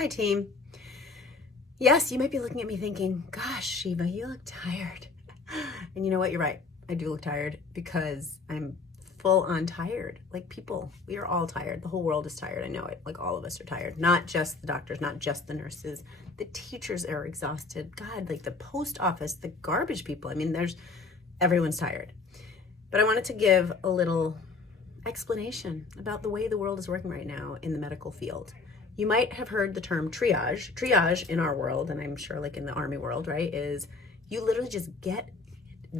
Hi, team. Yes, you might be looking at me thinking, gosh, Shiva, you look tired. And you know what? You're right. I do look tired because I'm full on tired. Like people, we are all tired. The whole world is tired. I know it. Like all of us are tired. Not just the doctors, not just the nurses. The teachers are exhausted. God, like the post office, the garbage people. I mean, everyone's tired. But I wanted to give a little explanation about the way the world is working right now in the medical field. You might have heard the term triage. Triage in our world, and I'm sure like in the army world, right, is you literally just get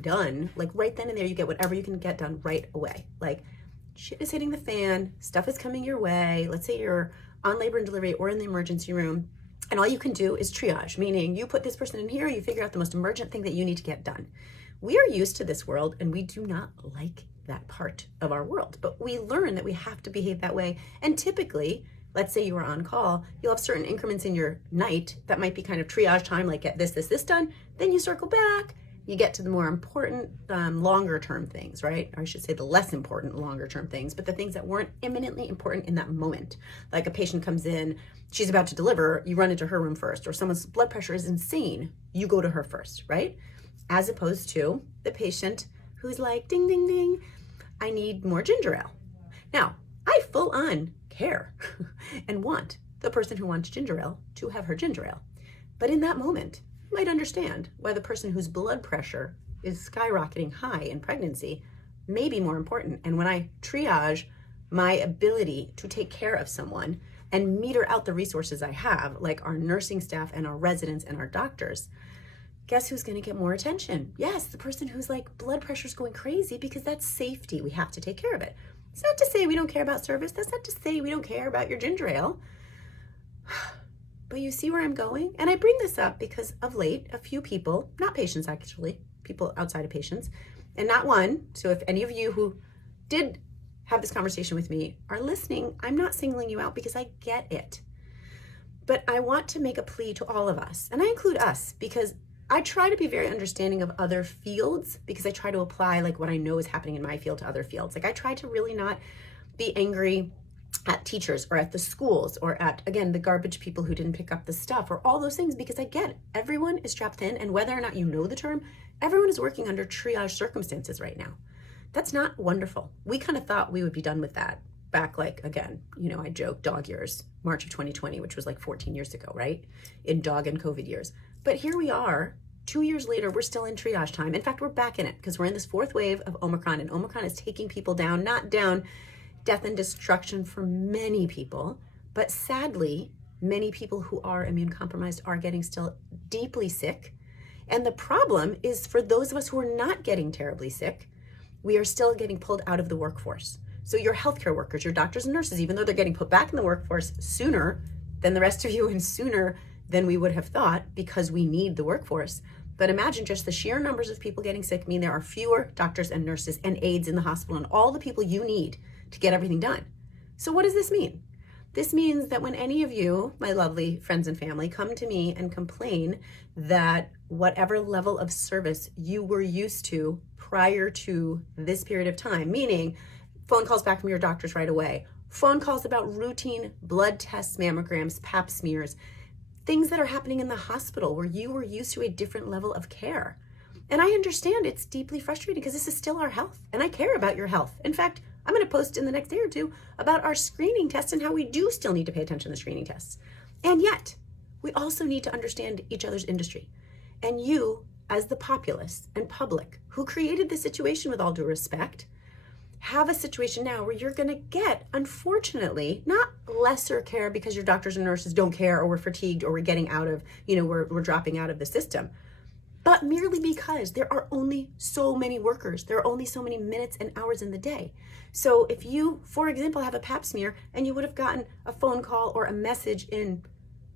done, like right then and there, you get whatever you can get done right away. Like shit is hitting the fan, stuff is coming your way. Let's say you're on labor and delivery or in the emergency room, and all you can do is triage, meaning you put this person in here, you figure out the most emergent thing that you need to get done. We are used to this world and we do not like that part of our world, but we learn that we have to behave that way. And typically, let's say you are on call, you'll have certain increments in your night that might be kind of triage time, like get this done. Then you circle back, you get to the more important, longer term things, right? Or I should say the less important longer term things, but the things that weren't imminently important in that moment. Like a patient comes in, she's about to deliver, you run into her room first, or someone's blood pressure is insane, you go to her first, right? As opposed to the patient who's like, ding, ding, ding, I need more ginger ale. Now, I full on care and want the person who wants ginger ale to have her ginger ale. But in that moment, you might understand why the person whose blood pressure is skyrocketing high in pregnancy may be more important. And when I triage my ability to take care of someone and meter out the resources I have, like our nursing staff and our residents and our doctors, guess who's going to get more attention? Yes, the person who's like blood pressure's going crazy, because that's safety. We have to take care of it. It's not to say we don't care about service. That's not to say we don't care about your ginger ale. But you see where I'm going? And I bring this up because of late, a few people, not patients actually, people outside of patients, and not one. So if any of you who did have this conversation with me are listening, I'm not singling you out because I get it. But I want to make a plea to all of us, and I include us, because I try to be very understanding of other fields, because I try to apply like what I know is happening in my field to other fields. Like I try to really not be angry at teachers or at the schools or at, again, the garbage people who didn't pick up the stuff or all those things, because I get it. Everyone is strapped in, and whether or not you know the term, everyone is working under triage circumstances right now. That's not wonderful. We kind of thought we would be done with that back, like, again, I joke, dog years, March of 2020, which was like 14 years ago, right? In dog and COVID years. But here we are, 2 years later, we're still in triage time. In fact, we're back in it because we're in this fourth wave of OmiCron, and OmiCron is taking people down, not down, death and destruction for many people, but sadly, many people who are immune compromised are getting still deeply sick. And the problem is, for those of us who are not getting terribly sick, we are still getting pulled out of the workforce. So your healthcare workers, your doctors and nurses, even though they're getting put back in the workforce sooner than the rest of you and sooner than we would have thought, because we need the workforce. But imagine just the sheer numbers of people getting sick mean there are fewer doctors and nurses and aides in the hospital and all the people you need to get everything done. So what does this mean? This means that when any of you, my lovely friends and family, come to me and complain that whatever level of service you were used to prior to this period of time, meaning phone calls back from your doctors right away, phone calls about routine blood tests, mammograms, pap smears, things that are happening in the hospital where you were used to a different level of care. And I understand it's deeply frustrating because this is still our health, and I care about your health. In fact, I'm going to post in the next day or two about our screening tests and how we do still need to pay attention to the screening tests. And yet, we also need to understand each other's industry. And you, as the populace and public who created this situation, with all due respect, have a situation now where you're going to get, unfortunately, not lesser care because your doctors and nurses don't care, or we're fatigued, or we're getting out of, we're dropping out of the system, but merely because there are only so many workers. There are only so many minutes and hours in the day. So if you, for example, have a pap smear and you would have gotten a phone call or a message in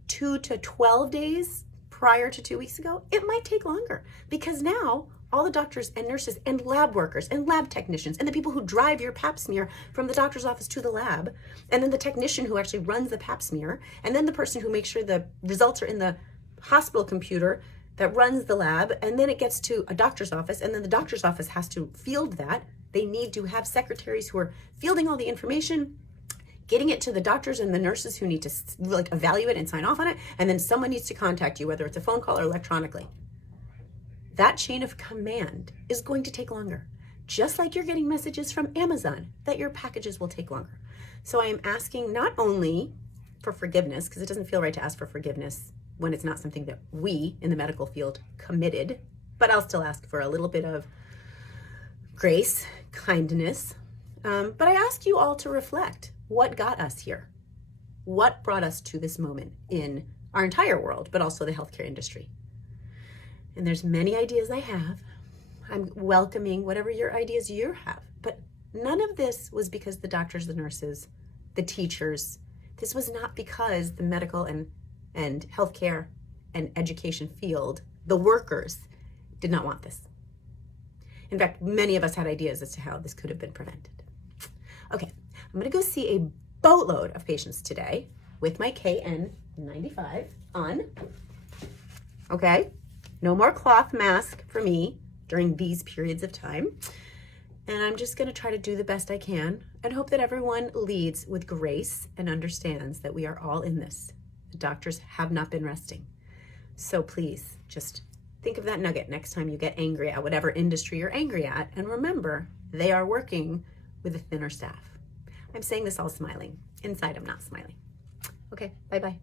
2 to 12 days prior to 2 weeks ago, it might take longer, because now all the doctors and nurses and lab workers and lab technicians and the people who drive your pap smear from the doctor's office to the lab, and then the technician who actually runs the pap smear, and then the person who makes sure the results are in the hospital computer that runs the lab, and then it gets to a doctor's office, and then the doctor's office has to field that. They need to have secretaries who are fielding all the information. getting it to the doctors and the nurses who need to like evaluate and sign off on it, and then someone needs to contact you, whether it's a phone call or electronically. That chain of command is going to take longer. Just like you're getting messages from Amazon that your packages will take longer. So I am asking not only for forgiveness, because it doesn't feel right to ask for forgiveness when it's not something that we in the medical field committed, but I'll still ask for a little bit of grace, kindness. But I ask you all to reflect what got us here. What brought us to this moment in our entire world, but also the healthcare industry. And there's many ideas I have. I'm welcoming whatever your ideas you have, but none of this was because the doctors, the nurses, the teachers, this was not because the medical and healthcare and education field, the workers, did not want this. In fact, many of us had ideas as to how this could have been prevented. Okay, I'm gonna go see a boatload of patients today with my KN95 on. Okay, no more cloth mask for me during these periods of time. And I'm just gonna try to do the best I can and hope that everyone leads with grace and understands that we are all in this. The doctors have not been resting. So please just think of that nugget next time you get angry at whatever industry you're angry at, and remember, they are working with a thinner staff. I'm saying this all smiling. Inside, I'm not smiling. Okay, bye-bye.